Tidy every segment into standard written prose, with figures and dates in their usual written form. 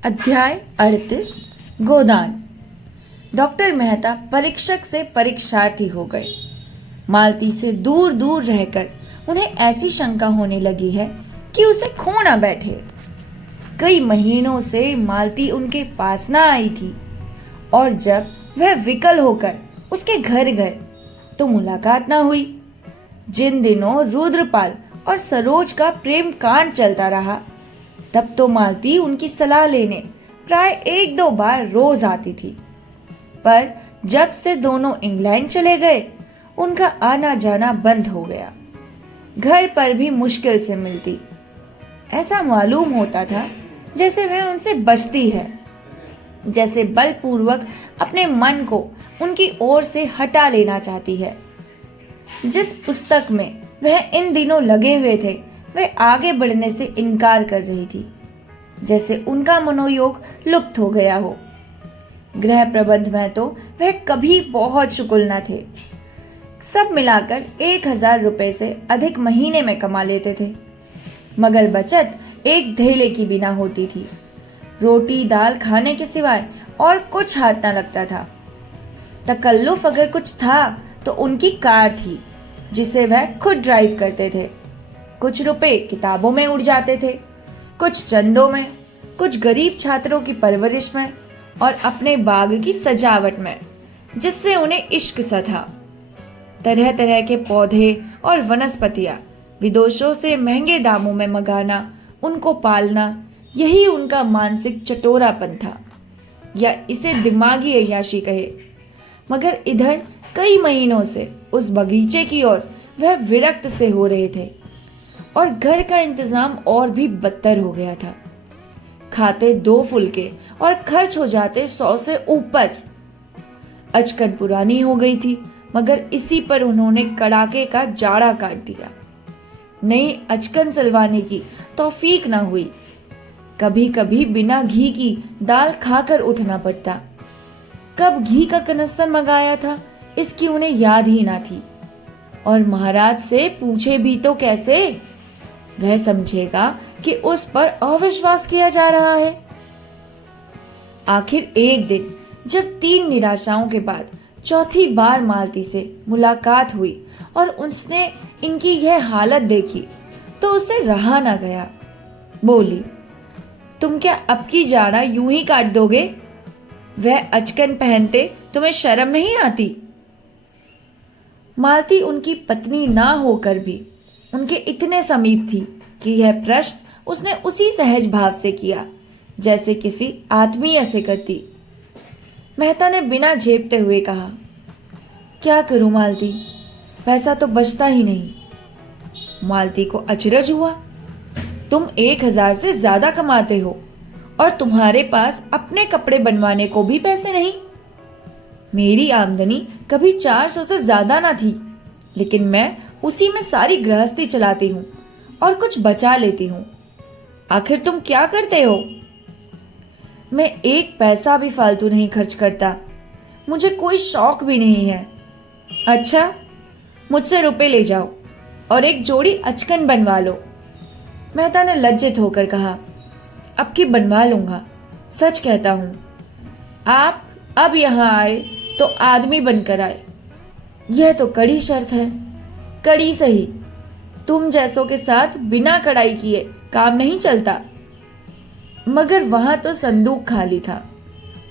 अध्याय 38 गोदान। डॉक्टर मेहता परीक्षक से परीक्षार्थी हो गए। मालती से दूर दूर रहकर उन्हें ऐसी शंका होने लगी है कि उसे खो न बैठे। कई महीनों से मालती उनके पास ना आई थी और जब वह विकल होकर उसके घर गए तो मुलाकात ना हुई। जिन दिनों रुद्रपाल और सरोज का प्रेम कांड चलता रहा तब तो मालती उनकी सलाह लेने प्राय एक दो बार रोज आती थी, पर जब से दोनों इंग्लैंड चले गए उनका आना जाना बंद हो गया। घर पर भी मुश्किल से मिलती। ऐसा मालूम होता था जैसे वह उनसे बचती है, जैसे बलपूर्वक अपने मन को उनकी ओर से हटा लेना चाहती है। जिस पुस्तक में वह इन दिनों लगे हुए थे वह आगे बढ़ने से इनकार कर रही थी, जैसे उनका मनोयोग लुप्त हो गया हो। गृह प्रबंध में तो वह कभी बहुत शुकुल न थे। सब मिलाकर 1000 रुपए से अधिक महीने में कमा लेते थे, मगर बचत एक धेले की बिना होती थी। रोटी दाल खाने के सिवाय और कुछ हाथ न लगता था। तकल्लुफ अगर कुछ था तो उनकी कार थी, जिसे वह खुद ड्राइव करते थे। कुछ रुपए किताबों में उड़ जाते थे, कुछ चंदों में, कुछ गरीब छात्रों की परवरिश में और अपने बाग की सजावट में, जिससे उन्हें इश्क सा था। तरह तरह के पौधे और वनस्पतियां विदेशों से महंगे दामों में मंगाना, उनको पालना, यही उनका मानसिक चटोरापन था, या इसे दिमागी अय्याशी कहे। मगर इधर कई महीनों से उस बगीचे की ओर वह विरक्त से हो रहे थे और घर का इंतजाम और भी बदतर हो गया था। खाते 2 फुलके और खर्च हो जाते 100 से ऊपर। अचकन पुरानी हो गई थी, मगर इसी पर उन्होंने कड़ाके का जाड़ा काट दिया। नई अचकन सलवाने की तौफीक ना हुई। कभी कभी बिना घी की दाल खाकर उठना पड़ता। कब घी का कनस्तर मंगाया था इसकी उन्हें याद ही ना थी। और महाराज से पूछे भी तो कैसे? वह समझेगा कि उस पर अविश्वास किया जा रहा है। आखिर एक दिन जब 3 निराशाओं के बाद चौथी बार मालती से मुलाकात हुई और उसने इनकी यह हालत देखी तो उसे रहा ना गया। बोली, तुम क्या अब की जाड़ा यूं ही काट दोगे? वह अचकन पहनते तुम्हें शर्म नहीं आती? मालती उनकी पत्नी ना होकर भी उनके इतने समीप थी कि यह प्रश्न उसने उसी सहज भाव से किया जैसे किसी आत्मीय से करती। मेहता ने बिना झेपते हुए कहा, क्या करूं मालती, पैसा तो बचता ही नहीं। मालती को अचरज हुआ। तुम 1000 से ज्यादा कमाते हो और तुम्हारे पास अपने कपड़े बनवाने को भी पैसे नहीं। मेरी आमदनी कभी 400 से ज्यादा ना थी, लेकिन मैं उसी में सारी गृहस्थी चलाती हूँ और कुछ बचा लेती हूँ। आखिर तुम क्या करते हो? मैं एक पैसा भी फालतू नहीं खर्च करता। मुझे कोई शौक भी नहीं है। अच्छा, मुझसे रुपए ले जाओ और एक जोड़ी अचकन बनवा लो। मेहता ने लज्जित होकर कहा, अब की बनवा लूंगा, सच कहता हूं। आप अब यहां आए तो आदमी बनकर आए। यह तो कड़ी शर्त है। कड़ी सही, तुम जैसों के साथ बिना कड़ाई किए काम नहीं चलता। मगर वहां तो संदूक खाली था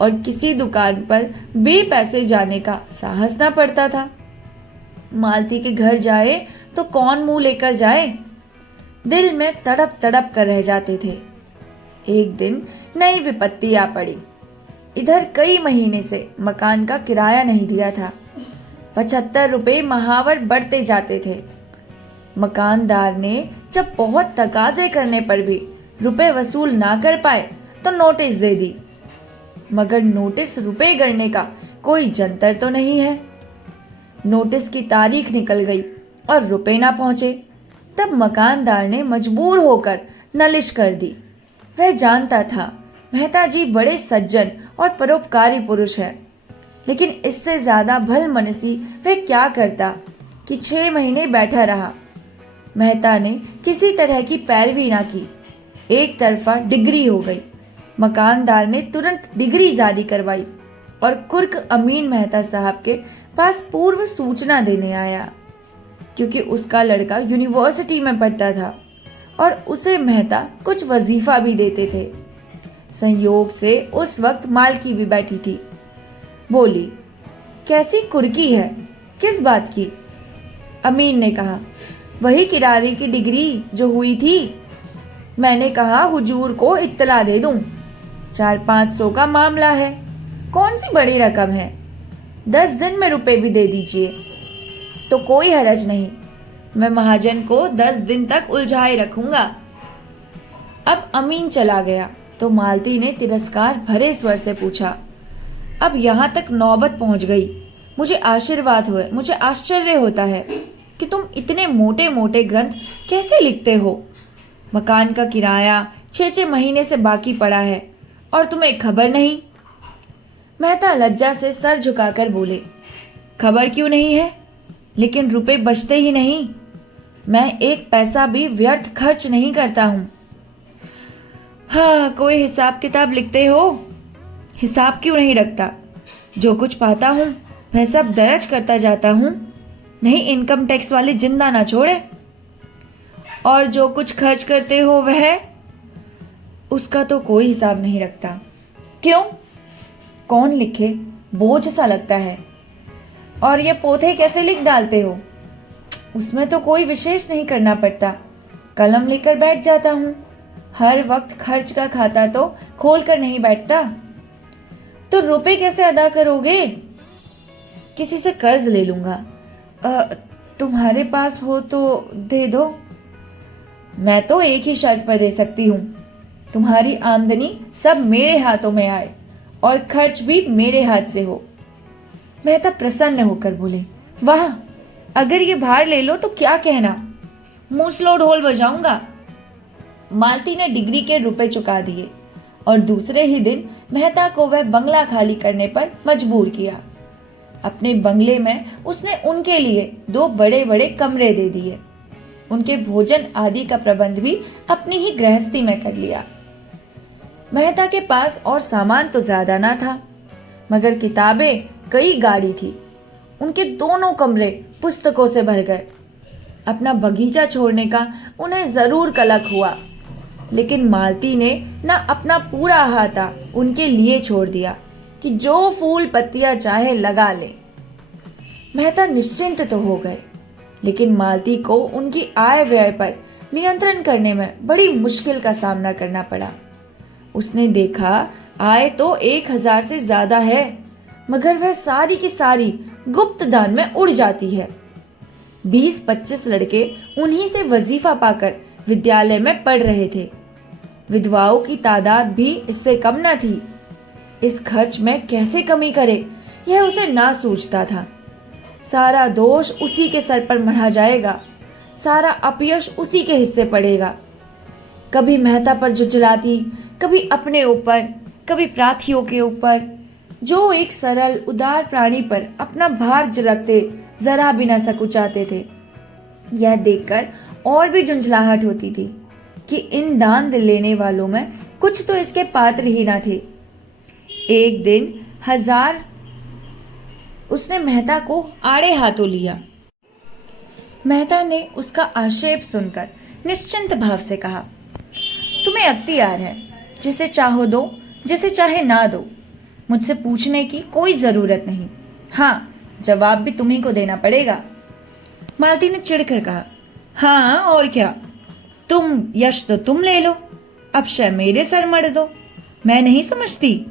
और किसी दुकान पर बेपैसे जाने का साहस ना पड़ता था। मालती के घर जाए तो कौन मुंह लेकर जाए? दिल में तड़प तड़प कर रह जाते थे। एक दिन नई विपत्ति आ पड़ी। इधर कई महीने से मकान का किराया नहीं दिया था। 75 रुपए महावर बढ़ते जाते थे। मकानदार ने जब बहुत तकाजे करने पर भी रुपए वसूल ना कर पाए तो नोटिस दे दी। मगर नोटिस रुपए गणने का कोई जंतर तो नहीं है। नोटिस की तारीख निकल गई और रुपए ना पहुंचे। तब मकानदार ने मजबूर होकर नालिश कर दी। वह जानता था मेहता जी बड़े सज्जन और परोपकारी पुरुष है, लेकिन इससे ज्यादा भलमनसी वह क्या करता कि 6 महीने बैठा रहा। मेहता ने किसी तरह की पैरवी ना की। एक तरफा डिग्री हो गई, मकानदार ने तुरंत डिग्री जारी करवाई और कुर्क अमीन मेहता साहब के पास पूर्व सूचना देने आया, क्योंकि उसका लड़का यूनिवर्सिटी में पढ़ता था और उसे मेहता कुछ वजीफा भी देते थे। संयोग से उस वक्त मालकी भी बैठी थी। बोली, कैसी कुर्की है, किस बात की? अमीन ने कहा, वही किरारे की डिग्री जो हुई थी। मैंने कहा हुजूर को इत्तला दे दूं, 400-500 का मामला है, कौन सी बड़ी रकम है, 10 दिन में रुपए भी दे दीजिए तो कोई हरज नहीं, मैं महाजन को 10 दिन तक उलझाए रखूंगा। अब अमीन चला गया तो मालती ने तिरस्कार भरे स्वर से पूछा, अब यहाँ तक नौबत पहुंच गई, मुझे आश्चर्य होता है कि तुम इतने मोटे मोटे ग्रंथ कैसे लिखते हो। मकान का किराया 6-6 महीने से बाकी पड़ा है और तुम्हें खबर नहीं। मेहता लज्जा से सर झुकाकर बोले, खबर क्यों नहीं है, लेकिन रुपए बचते ही नहीं, मैं एक पैसा भी व्यर्थ खर्च नहीं करता हूं। हाँ, कोई हिसाब किताब लिखते हो? हिसाब क्यों नहीं रखता, जो कुछ पाता हूं वह सब दर्ज करता जाता हूं, नहीं इनकम टैक्स वाले जिंदा ना छोड़े। और जो कुछ खर्च करते हो वह, उसका तो कोई हिसाब नहीं रखता। क्यों? कौन लिखे, बोझ सा लगता है। और ये पोथे कैसे लिख डालते हो? उसमें तो कोई विशेष नहीं करना पड़ता, कलम लेकर बैठ जाता हूं, हर वक्त खर्च का खाता तो खोल कर नहीं बैठता। तो रुपए कैसे अदा करोगे? किसी से कर्ज ले लूंगा। तुम्हारे पास हो तो दे दो। मैं तो एक ही शर्त पर दे सकती हूँ, तुम्हारी आमदनी सब मेरे हाथों में आए और खर्च भी मेरे हाथ से हो। मेहता प्रसन्न होकर बोले, वाह, अगर ये भार ले लो तो क्या कहना, मूसलो ढोल बजाऊंगा। मालती ने डिग्री के रुपए चुका दिए और दूसरे ही दिन मेहता को वह बंगला खाली करने पर मजबूर किया। अपने बंगले में उसने उनके लिए 2 बड़े बड़े कमरे दे दिए। उनके भोजन आदि का प्रबंध भी अपनी ही गृहस्थी में कर लिया। मेहता के पास और सामान तो ज्यादा ना था, मगर किताबें कई गाड़ी थी। उनके दोनों कमरे पुस्तकों से भर गए। अपना बगीचा छोड़ने का उन्हें जरूर कलक हुआ, लेकिन मालती ने न अपना पूरा अहाता उनके लिए छोड़ दिया कि जो फूल पत्तियां चाहे लगा ले। मेहता निश्चिंत तो हो गए, लेकिन मालती को उनकी आय व्यय पर नियंत्रण करने में बड़ी मुश्किल का सामना करना पड़ा। उसने देखा आय तो 1000 से ज्यादा है, मगर वह सारी की सारी गुप्त दान में उड़ जाती है। 20-25 लड़के उन्हीं से वजीफा पाकर विद्यालय में पढ़ रहे थे। विधवाओं की तादाद भी इससे कम न थी। इस खर्च में कैसे कमी करे, यह उसे ना सूझता था। सारा दोष उसी के सर पर मढ़ा जाएगा, सारा अपयश उसी के हिस्से पड़ेगा। कभी मेहता पर झुंझलाती, कभी अपने ऊपर, कभी प्राथियों के ऊपर, जो एक सरल उदार प्राणी पर अपना भार रखते जरा भी न सकुचाते थे। यह देखकर और भी झुंझलाहट होती थी कि इन दान लेने वालों में कुछ तो इसके पात्र ही न थे। एक दिन उसने मेहता को आड़े हाथों लिया। मेहता ने उसका आक्षेप सुनकर निश्चिंत भाव से कहा, तुम्हें अख्तियार है, जिसे चाहो दो, जिसे चाहे ना दो, मुझसे पूछने की कोई जरूरत नहीं। हाँ, जवाब भी तुम्ही को देना पड़ेगा। मालती ने चिढ़कर कहा, हाँ और क्या, तुम यश तो तुम ले लो, अब शय मेरे सर मढ़ दो। मैं नहीं समझती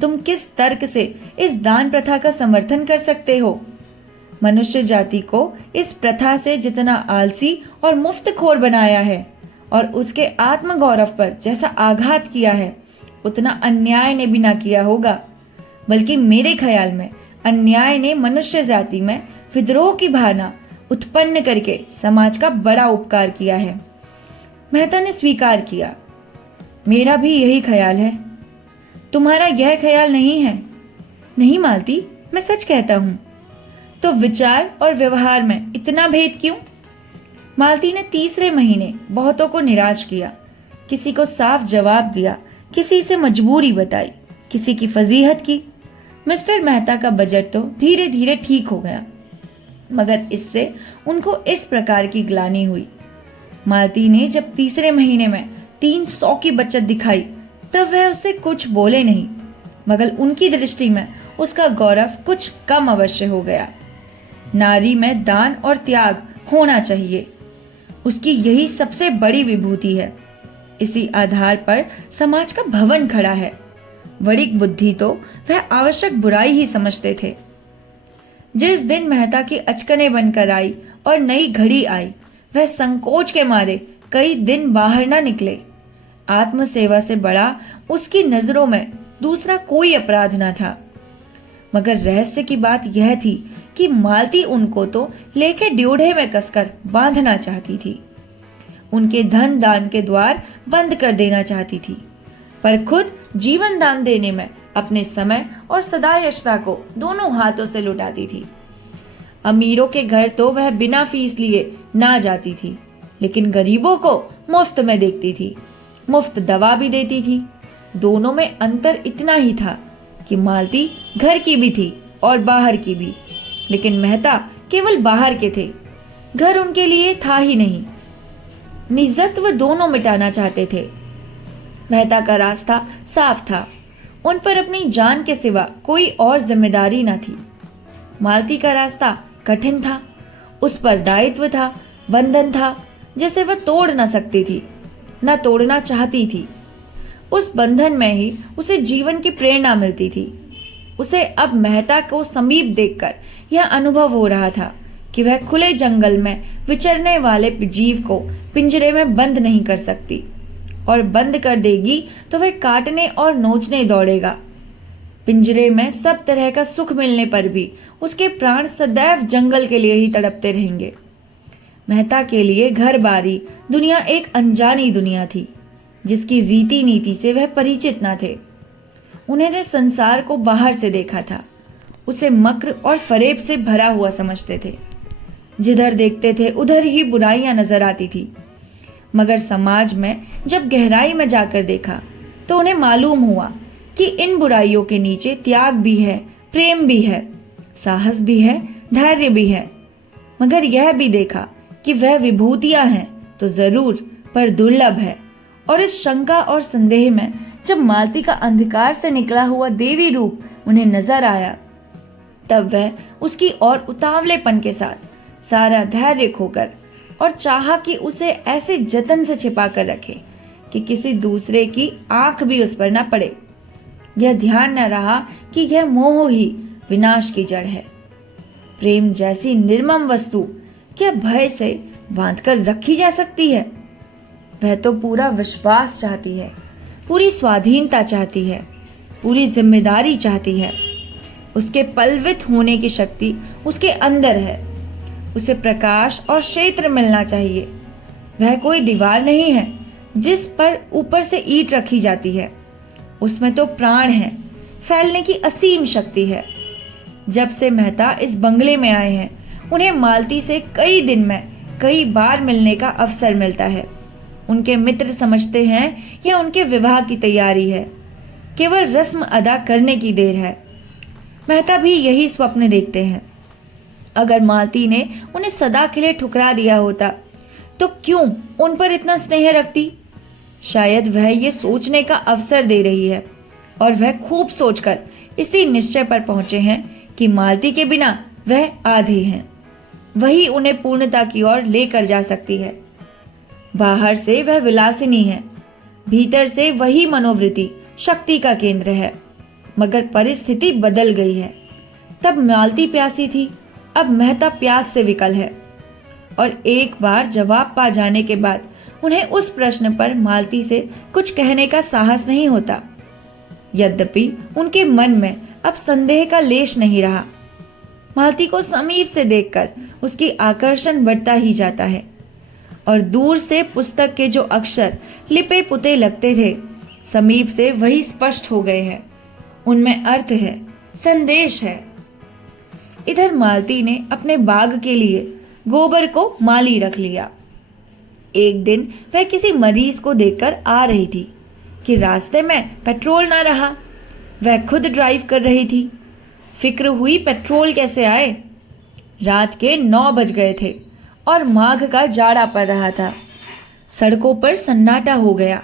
तुम किस तर्क से इस दान प्रथा का समर्थन कर सकते हो। मनुष्य जाति को इस प्रथा से जितना आलसी और मुफ्तखोर बनाया है और उसके आत्मगौरव पर जैसा आघात किया है, उतना अन्याय ने भी ना किया होगा। बल्कि मेरे ख्याल में अन्याय ने मनुष्य जाति में विद्रोह की भावना उत्पन्न करके समाज का बड़ा उपकार किया है। मेहता ने स्वीकार किया, मेरा भी यही ख्याल है। तुम्हारा यह ख्याल नहीं है? नहीं मालती, मैं सच कहता हूं। तो विचार और व्यवहार में इतना भेद क्यों? मालती ने तीसरे महीने बहुतों को निराश किया, किसी को साफ जवाब दिया किसी से मजबूरी बताई, किसी की फजीहत की। मिस्टर मेहता का बजट तो धीरे धीरे ठीक हो गया, मगर इससे उनको इस प्रकार की ग्लानि हुई। मालती ने जब तीसरे महीने में 300 की बचत दिखाई तब वह उससे कुछ बोले नहीं, मगर उनकी दृष्टि में उसका गौरव कुछ कम अवश्य हो गया। नारी में दान और त्याग होना चाहिए, उसकी यही सबसे बड़ी विभूति है। इसी आधार पर समाज का भवन खड़ा है। बड़ी बुद्धि तो वह आवश्यक बुराई ही समझते थे। जिस दिन मेहता की अचकने बनकर आई और नई घड़ी आई, वह संकोच के मारे कई दिन बाहर न निकले। आत्मसेवा से बड़ा उसकी नजरों में दूसरा कोई अपराध न था। मगर रहस्य की बात यह थी कि मालती उनको तो लेके ड्योढ़े में कसकर बांधना चाहती थी, उनके धन दान के द्वार बंद कर देना चाहती थी, पर खुद जीवन दान देने में अपने समय और सदायशता को दोनों हाथों से लुटाती थी। अमीरों के घर तो वह बिना फीस लिए ना जाती थी, लेकिन गरीबों को मुफ्त में देखती थी, मुफ्त दवा भी देती थी। दोनों में अंतर इतना ही था कि मालती घर की भी थी और बाहर की भी, लेकिन मेहता केवल बाहर के थे, घर उनके लिए था ही नहीं। निजत्व दोनों मिटाना चाहते थे। मेहता का रास्ता साफ था, उन पर अपनी जान के सिवा कोई और जिम्मेदारी न थी। मालती का रास्ता कठिन था, उस पर दायित्व था, बंधन था जिसे वह तोड़ न सकती थी, न तोड़ना चाहती थी। उस बंधन में ही उसे जीवन की प्रेरणा मिलती थी। उसे अब मेहता को समीप देखकर यह अनुभव हो रहा था कि वह खुले जंगल में विचरने वाले जीव को पिंजरे में बंद नहीं कर सकती, और बंद कर देगी तो वह काटने और नोचने दौड़ेगा। पिंजरे में सब तरह का सुख मिलने पर भी उसके प्राण सदैव जंगल के लिए ही तड़पते रहेंगे। मेहता के लिए घर बारी दुनिया एक अनजानी दुनिया थी, जिसकी रीति नीति से वह परिचित न थे। उन्होंने संसार को बाहर से देखा था, उसे मक्र और फरेब से भरा हुआ समझते थे। जिधर देखते थे उधर ही बुराइयां नजर आती थी, मगर समाज में जब गहराई में जाकर देखा तो उन्हें मालूम हुआ कि इन बुराइयों के नीचे त्याग भी है, प्रेम भी है, साहस भी है, धैर्य भी है। मगर यह भी देखा कि वह विभूतियां हैं तो जरूर, पर दुर्लभ है। और इस शंका और संदेह में जब मालती का अंधकार से निकला हुआ देवी रूप उन्हें नजर आया, तब वह उसकी ओर उतावलेपन के साथ सारा धैर्य खोकर और चाहा कि उसे ऐसे जतन से छिपा कर रखे कि किसी दूसरे की आंख भी उस पर न पड़े। यह ध्यान न रहा कि यह मोह ही विनाश की जड़ है। प्रेम जैसी निर्मम वस्तु क्या भय से बांधकर रखी जा सकती है? वह तो पूरा विश्वास चाहती है, पूरी स्वाधीनता चाहती है, पूरी जिम्मेदारी चाहती है। उसके पलवित होने की शक्ति उसके अंदर है। उसे प्रकाश और क्षेत्र मिलना चाहिए। वह कोई दीवार नहीं है जिस पर ऊपर से ईंट रखी जाती है। उसमें तो प्राण है, फैलने की असीम शक्ति है। जब से मेहता इस बंगले में आए हैं, उन्हें मालती से कई दिन में कई बार मिलने का अवसर मिलता है। उनके मित्र समझते हैं यह उनके विवाह की तैयारी है, केवल रस्म अदा करने की देर है। मेहता भी यही स्वप्न देखते हैं। अगर मालती ने उन्हें सदा के लिए ठुकरा दिया होता तो क्यों उन पर इतना स्नेह रखती? शायद वह ये सोचने का अवसर दे रही है, और वह खूब सोचकर इसी निश्चय पर पहुंचे हैं कि मालती के बिना वह आधे हैं। वही उन्हें पूर्णता की ओर लेकर जा सकती है। बाहर से वह विलासिनी है, भीतर से वही मनोवृत्ति शक्ति का केंद्र है। मगर परिस्थिति बदल गई है। तब मालती प्यासी थी, अब मेहता प्यास से विकल है। और एक बार जवाब पा जाने के बाद उन्हें उस प्रश्न पर मालती से कुछ कहने का साहस नहीं होता। यद्यपि उनके मन में अब संदेह का लेश नहीं रहा। मालती को समीप से देखकर उसकी आकर्षण बढ़ता ही जाता है, और दूर से पुस्तक के जो अक्षर लिपे पुते लगते थे, समीप से वही स्पष्ट हो गए हैं। उनमें अर्थ है, संदेश है। इधर मालती ने अपने बाग के लिए गोबर को माली रख लिया। एक दिन वह किसी मरीज को देखकर आ रही थी कि रास्ते में पेट्रोल ना रहा। वह खुद ड्राइव कर रही थी। फिक्र हुई पेट्रोल कैसे आए। रात के 9 बज गए थे और माघ का जाड़ा पड़ रहा था। सड़कों पर सन्नाटा हो गया।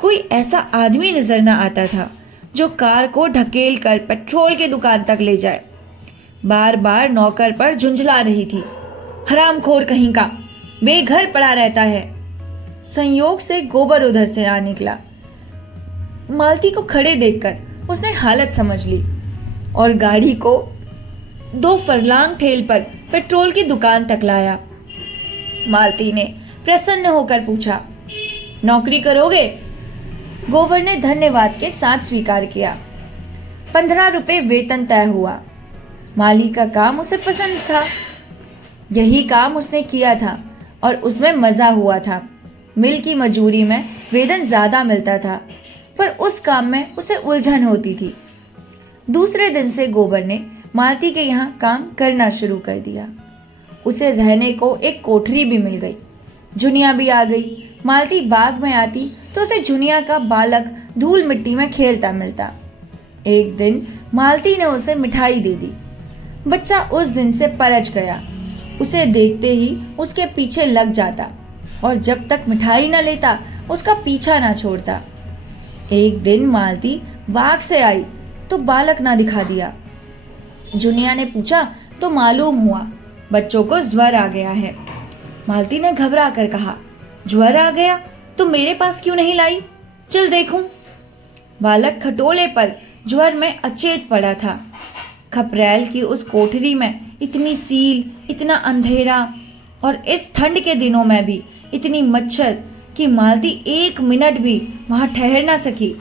कोई ऐसा आदमी नजर न आता था जो कार को ढकेल कर पेट्रोल की दुकान तक ले जाए। बार बार नौकर पर झुंझला रही थी, हरामखोर कहीं का, बेघर पड़ा रहता है। संयोग से गोबर उधर से आ निकला। मालती को खड़े देखकर उसने हालत समझ ली और गाड़ी को 2 फरलांग ठेल पर पेट्रोल की दुकान तक लाया। मालती ने प्रसन्न होकर पूछा, नौकरी करोगे? गोबर ने धन्यवाद के साथ स्वीकार किया। 15 रुपए वेतन तय हुआ। माली का काम उसे पसंद था। यही काम उसने किया था और उसमें मजा हुआ था। मिल की मजूरी में वेतन ज्यादा मिलता था, पर उस काम में उसे उलझन होती थी। दूसरे दिन से गोबर ने मालती के यहाँ काम करना शुरू कर दिया। उसे रहने को एक कोठरी भी मिल गई। जुनिया भी आ गई। मालती बाग में आती तो उसे जुनिया का बालक धूल मिट्टी में खेलता मिलता। एक दिन मालती ने उसे मिठाई दे दी। बच्चा उस दिन से परच गया। उसे देखते ही उसके पीछे लग जाता और जब तक मिठाई न लेता उसका पीछा न छोड़ता। एक दिन मालती बाग से आई तो बालक ना दिखा दिया। जुनिया ने पूछा तो मालूम हुआ बच्चों को ज्वर आ गया है। मालती ने घबरा कर कहा, ज्वर आ गया तो मेरे पास क्यों नहीं लाई? चल देखूं। बालक खटोले पर ज्वर में अचेत पड़ा था। खपरेल की उस कोठरी में इतनी सील, इतना अंधेरा और इस ठंड के दिनों में भी इतनी मच्छर कि मालती 1 मिनट भी वहां ठहर ना सकी।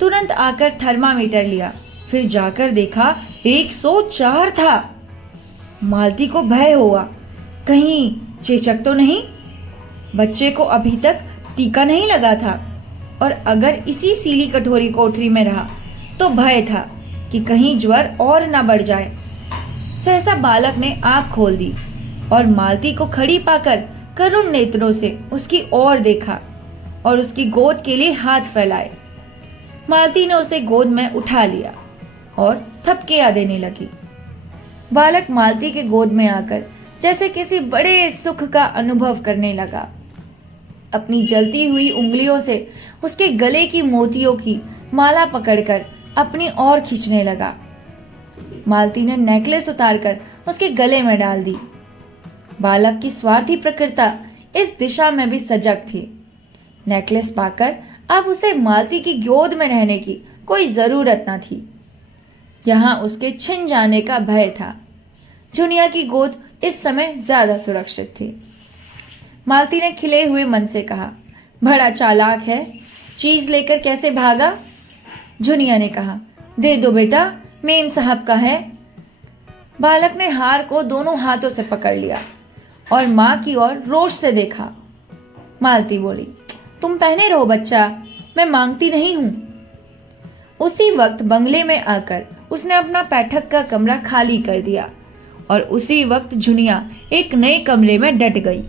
तुरंत आकर थर्मामीटर लिया, फिर जाकर देखा 104 था। मालती को भय हुआ, कहीं चेचक तो नहीं। बच्चे को अभी तक टीका नहीं लगा था और अगर इसी सीली कठोरी कोठरी में रहा तो भय था कि कहीं ज्वर और न बढ़ जाए। सहसा बालक ने आंख खोल दी और मालती को खड़ी पाकर करुण नेत्रों से उसकी ओर देखा और उसकी गोद के लिए हाथ फैलाए। मालती ने उसे गोद में उठा लिया और थपकियां देने लगी। बालक मालती के गोद में आकर जैसे किसी बड़े सुख का अनुभव करने लगा। अपनी जलती हुई उंगलियों से उसके गले की मोतियों की माला पकड़कर अपनी ओर खींचने लगा। मालती ने नेकलेस उतारकर उसके गले में डाल दी। बालक की स्वार्थी प्रकृति इस दिशा में भी सजग थी। नेकलेस पाकर अब उसे मालती की गोद में रहने की कोई जरूरत न थी। यहाँ उसके छिन जाने का भय था। जुनिया की गोद इस समय ज्यादा सुरक्षित थी। मालती ने खिले हुए मन से कहा, बड़ा चालाक है, चीज लेकर कैसे भागा? जुनिया ने कहा, दे दो बेटा, मेम साहब का है। बालक ने हार को दोनों हाथों से पकड़ लिया और मां की ओर रोष से देखा। मालती बोली, तुम पहने रहो बच्चा, मैं मांगती नहीं हूं। उसी वक्त बंगले में आकर उसने अपना बैठक का कमरा खाली कर दिया और उसी वक्त जुनिया एक नए कमरे में डट गई।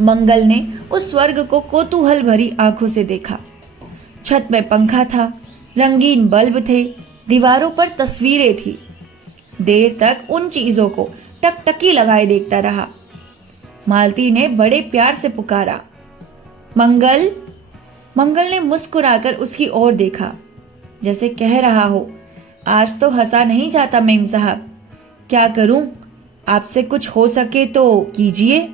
मंगल ने उस स्वर्ग को कौतूहल भरी आंखों से देखा। छत में पंखा था, रंगीन बल्ब थे, दीवारों पर तस्वीरें थी। देर तक उन चीजों को टकटकी लगाए देखता रहा। मालती ने बड़े प्यार से पुकारा, मंगल। मंगल ने मुस्कुराकर उसकी ओर देखा, जैसे कह रहा हो, आज तो हंसा नहीं जाता मेम साहब। क्या करूं, आपसे कुछ हो सके तो कीजिए।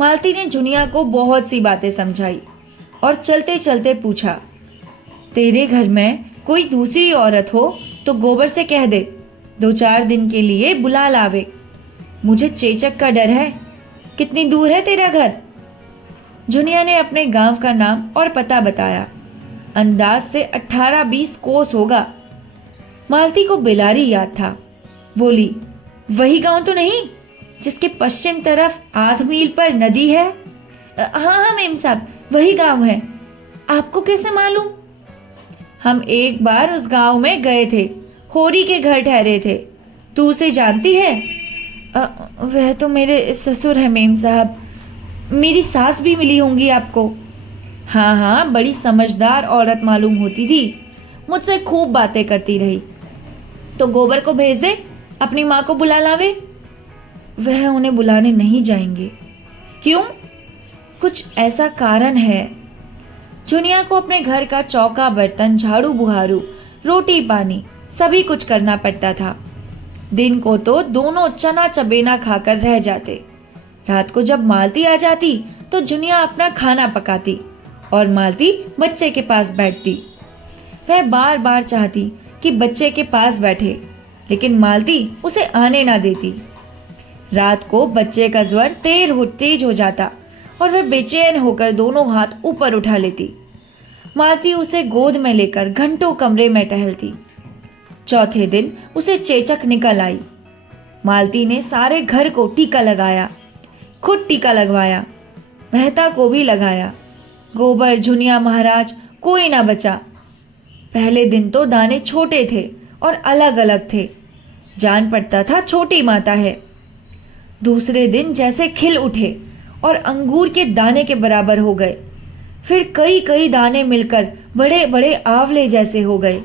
मालती ने जुनिया को बहुत सी बातें समझाई और चलते चलते पूछा, तेरे घर में कोई दूसरी औरत हो तो गोबर से कह दे, 2-4 दिन के लिए बुला लावे। मुझे चेचक का डर है। कितनी दूर है तेरा घर? जुनिया ने अपने गांव का नाम और पता बताया। अंदाज से 18-20 कोस होगा। मालती को बेलारी याद था। बोली, वही गांव तो नहीं जिसके पश्चिम तरफ 8 मील पर नदी है? हाँ मेम साहब, वही गांव है। आपको कैसे मालूम? हम एक बार उस गांव में गए थे, होरी के घर ठहरे थे। तू उसे जानती है? वह तो मेरे ससुर है मेम साहब। मेरी सास भी मिली होंगी आपको। हाँ हाँ, बड़ी समझदार औरत मालूम होती थी। मुझसे खूब बातें करती रही। तो गोबर को भेज दे, अपनी माँ को बुला लावे। वह उन्हें बुलाने नहीं जाएंगे। क्यों? कुछ ऐसा कारण है। जुनिया को अपने घर का चौका बर्तन, झाड़ू बुहारू, रोटी पानी सभी कुछ करना पड़ता था। दिन को तो दोनों चना चबेना खाकर रह जाते। रात को जब मालती आ जाती तो जुनिया अपना खाना पकाती और मालती बच्चे के पास बैठती। वह बार बार चाहती कि बच्चे के पास बैठे, लेकिन मालती उसे आने ना देती। रात को बच्चे का ज्वर तेज हो जाता और वह बेचैन होकर दोनों हाथ ऊपर उठा लेती। मालती उसे गोद में लेकर घंटों कमरे में टहलती। चौथे दिन उसे चेचक निकल आई। मालती ने सारे घर को टीका लगाया, खुद टीका लगवाया, मेहता को भी लगाया। गोबर, झुनिया, महाराज कोई ना बचा। पहले दिन तो दाने छोटे थे और अलग अलग थे, जान पड़ता था छोटी माता है। दूसरे दिन जैसे खिल उठे और अंगूर के दाने के बराबर हो गए। फिर कई कई दाने मिलकर बड़े बड़े आंवले जैसे हो गए।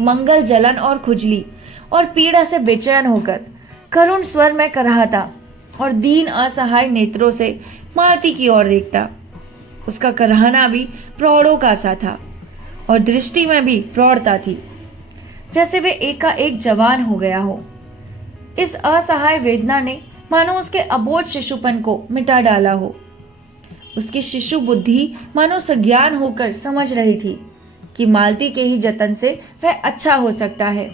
मंगल जलन और खुजली और पीड़ा से बेचैन होकर करुण स्वर में कराहता और दीन असहाय नेत्रों से मालती की ओर देखता। उसका कराहना भी प्रौढ़ों का सा था और दृष्टि में भी प्रौढ़ता थी, जैसे वे एकाएक जवान हो गया हो। इस असहाय वेदना ने मानो उसके अबोध शिशुपन को मिटा डाला हो। उसकी शिशु बुद्धि मानो सज्ञान होकर समझ रही थी कि मालती के ही जतन से वह अच्छा हो सकता है।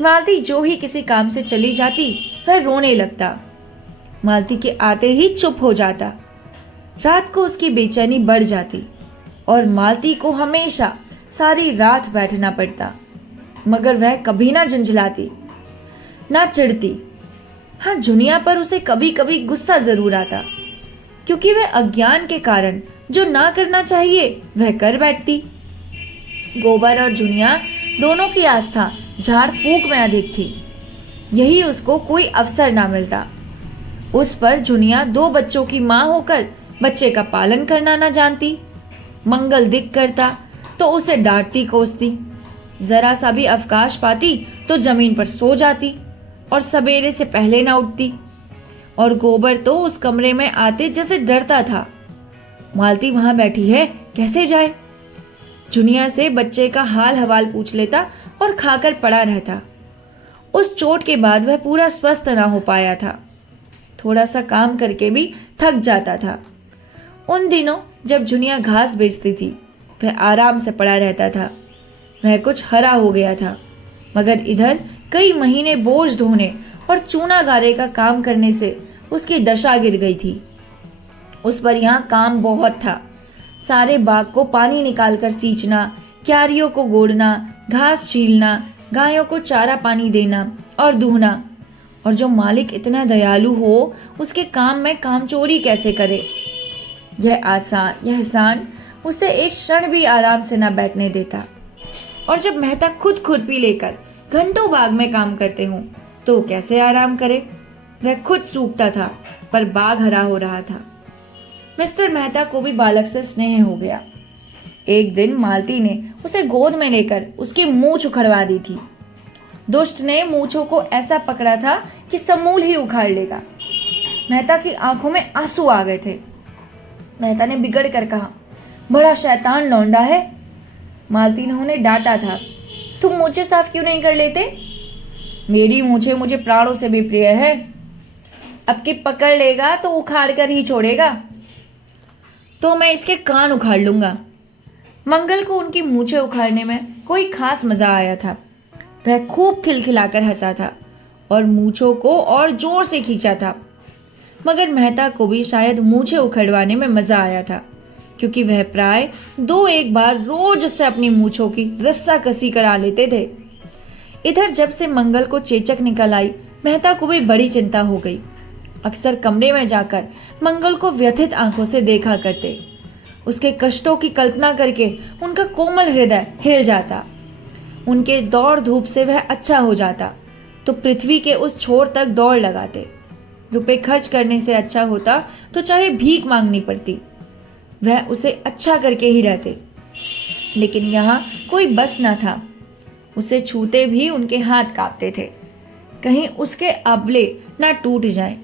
मालती जो ही किसी काम से चली जाती वह रोने लगता। मालती के आते ही चुप हो जाता। रात को उसकी बेचैनी बढ़ जाती और मालती को हमेशा सारी रात बैठना पड़ता, मगर वह कभी ना झुंझलाती, ना चिढ़ती। हाँ, जुनिया पर उसे कभी कभी गुस्सा जरूर आता, क्योंकि वह अज्ञान के कारण जो ना करना चाहिए वह कर बैठती। गोबर और जुनिया दोनों की आस्था झाड़ फूक में अधिक थी। यही उसको कोई अवसर ना मिलता। उस पर जुनिया 2 बच्चों की मां होकर बच्चे का पालन करना ना जानती। मंगल दिख करता तो उसे डांटती कोसती। जरा सा भी अवकाश पाती तो जमीन पर सो जाती और सवेरे से पहले ना उठती। और गोबर तो उस कमरे में आते जैसे डरता था। मालती वहां बैठी है, कैसे जाए? जुनिया से बच्चे का हाल हवाल पूछ लेता और खाकर पड़ा रहता। उस चोट के बाद वह पूरा स्वस्थ ना हो पाया था। थोड़ा सा काम करके भी थक जाता था। उन दिनों जब जुनिया घास बेचती थी वह आराम से पड़ा रहता था। वह कुछ हरा हो गया था, मगर इधर कई महीने बोझ ढोने और चूना गारे का काम करने से उसकी दशा गिर गई थी। उस पर यहाँ काम बहुत था। सारे बाग को पानी निकालकर सींचना, क्यारियों को गोड़ना, घास छीलना, गायों को चारा पानी देना और दूहना। और जो मालिक इतना दयालु हो उसके काम में कामचोरी कैसे करे? यह एहसान उसे एक क्षण भी आराम से न बैठने देता। और जब मेहता खुद खुरपी लेकर घंटों बाग में काम करते हों तो कैसे आराम करे? वह खुद सूखता था पर बाग हरा हो रहा था। मिस्टर मेहता को भी बालक से स्नेह हो गया। एक दिन मालती ने उसे गोद में लेकर उसकी मूंछ उखड़वा दी थी। दुष्ट ने मूंछों को ऐसा पकड़ा था कि समूल ही उखाड़ लेगा। मेहता की आंखों में आंसू आ गए थे। मेहता ने बिगड़ कर कहा, बड़ा शैतान लौंडा है। मालती ने उन्हें डांटा था, तुम मूंछें साफ क्यों नहीं कर लेते? मेरी मूंछें मुझे प्राणों से भी प्रिय है। अब की पकड़ लेगा तो उखाड़ कर ही छोड़ेगा। तो मैं इसके कान उखाड़ लूंगा। मंगल को उनकी मूंछें उखाड़ने में कोई खास मजा आया था। वह खूब खिलखिलाकर हंसा था और मूंछों को और जोर से खींचा था। मगर मेहता को भी शायद मूंछें उखड़वाने में मजा आया था, क्योंकि वह प्राय 2-1 बार रोज उससे अपनी मूंछों की रस्सा कसी करा लेते थे। इधर जब से मंगल को चेचक निकल आई, मेहता को भी बड़ी चिंता हो गई। अक्सर कमरे में जाकर मंगल को व्यथित आंखों से देखा करते। उसके कष्टों की कल्पना करके उनका कोमल हृदय हिल जाता। उनके दौड़ धूप से वह अच्छा हो जाता तो पृथ्वी के उस छोर तक दौड़ लगाते। रुपए खर्च करने से अच्छा होता तो चाहे भीख मांगनी पड़ती। वह उसे अच्छा करके ही रहते, लेकिन यहाँ कोई बस न था। उसे छूते भी उनके हाथ कांपते थे, कहीं उसके अबले ना टूट जाए।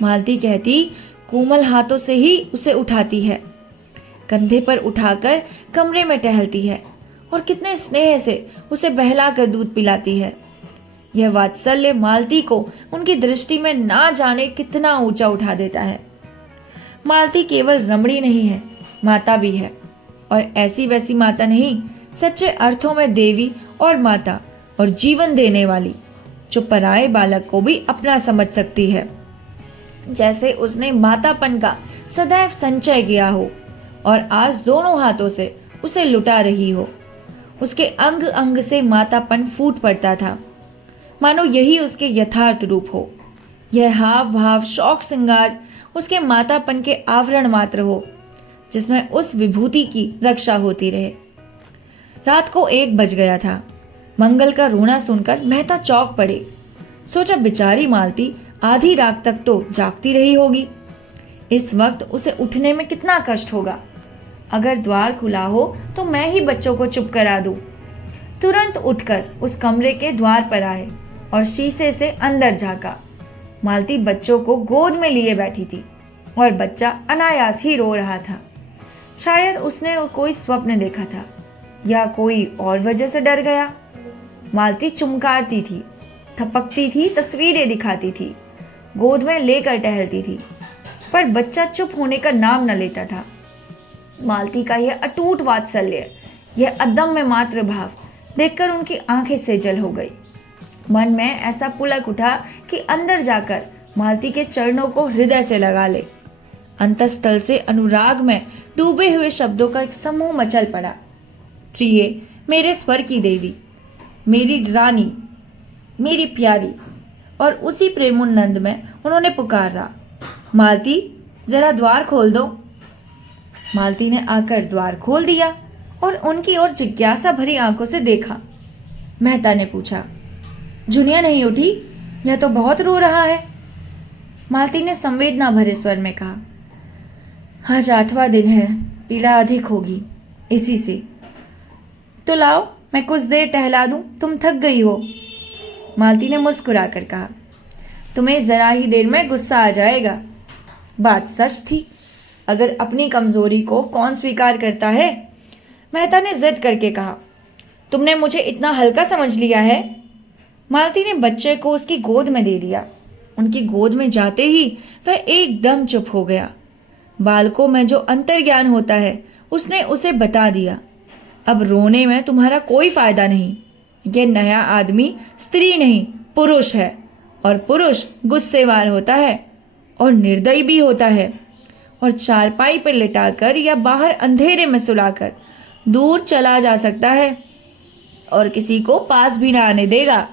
मालती कहती, कोमल हाथों से ही उसे उठाती है, कंधे पर उठाकर कमरे में टहलती है और कितने स्नेह से उसे बहलाकर दूध पिलाती है। यह वात्सल्य मालती को उनकी दृष्टि में ना जाने कितना ऊंचा उठा देता है। मालती केवल रमणी नहीं है, माता भी है, और ऐसी वैसी माता नहीं, सच्चे अर्थों में देवी और माता, और जीवन देने वाली, जो पराये बालक को भी अपना समझ सकती है, जैसे उसने मातापन का सदैव संचय किया हो और आज दोनों हाथों से उसे लुटा रही हो। उसके अंग अंग से मातापन फूट पड़ता था, मानो यही उसके यथार्थ रूप हो। यह हाव भाव शौक श्रृंगार उसके मातापन के आवरण मात्र हो, जिसमें उस विभूति की रक्षा होती रहे। रात को 1 बज गया था। मंगल का रोना सुनकर मेहता चौंक पड़े। सोचा, बेचारी मालती आधी रात तक तो जागती रही होगी। इस वक्त उसे उठने में कितना कष्ट होगा। अगर द्वार खुला हो तो मैं ही बच्चों को चुप करा दूं। तुरंत उठकर उस कमरे के द्वार पर आए और शीशे से अंदर झांका। मालती बच्चों को गोद में लिए बैठी थी और बच्चा अनायास ही रो रहा था। शायद उसने कोई स्वप्न देखा था या कोई और वजह से डर गया। मालती चुमकारती थी, थपकती थी, तस्वीरें दिखाती थी, गोद में लेकर टहलती थी, पर बच्चा चुप होने का नाम न लेता था। मालती का यह अटूट वात्सल्य, यह अदम्य मातृ भाव देखकर उनकी आंखें सेजल हो गई। मन में ऐसा पुलक उठा कि अंदर जाकर मालती के चरणों को हृदय से लगा ले। अंतःस्थल से अनुराग में डूबे हुए शब्दों का एक समूह मचल पड़ा। प्रिय, मेरे स्वर की देवी, मेरी रानी, मेरी प्यारी। और उसी प्रेमोन्नंद में उन्होंने पुकारा, मालती, जरा द्वार खोल दो। मालती ने आकर द्वार खोल दिया और उनकी ओर जिज्ञासा भरी आंखों से देखा। मेहता ने पूछा, जुनिया नहीं उठी? यह तो बहुत रो रहा है। मालती ने संवेदना भरे स्वर में कहा, आज 8वां दिन है, पीड़ा अधिक होगी इसी से। तो लाओ, मैं कुछ देर टहला दूं, तुम थक गई हो। मालती ने मुस्कुराकर कहा, तुम्हें जरा ही देर में गुस्सा आ जाएगा। बात सच थी। अगर अपनी कमजोरी को कौन स्वीकार करता है? मेहता ने जिद करके कहा, तुमने मुझे इतना हल्का समझ लिया है? मालती ने बच्चे को उसकी गोद में दे दिया। उनकी गोद में जाते ही वह एकदम चुप हो गया। बालकों में जो अंतर्ज्ञान होता है उसने उसे बता दिया, अब रोने में तुम्हारा कोई फायदा नहीं। यह नया आदमी स्त्री नहीं, पुरुष है, और पुरुष गुस्सेवार होता है और निर्दयी भी होता है, और चारपाई पर लिटाकर या बाहर अंधेरे में सुलाकर दूर चला जा सकता है और किसी को पास भी ना आने देगा।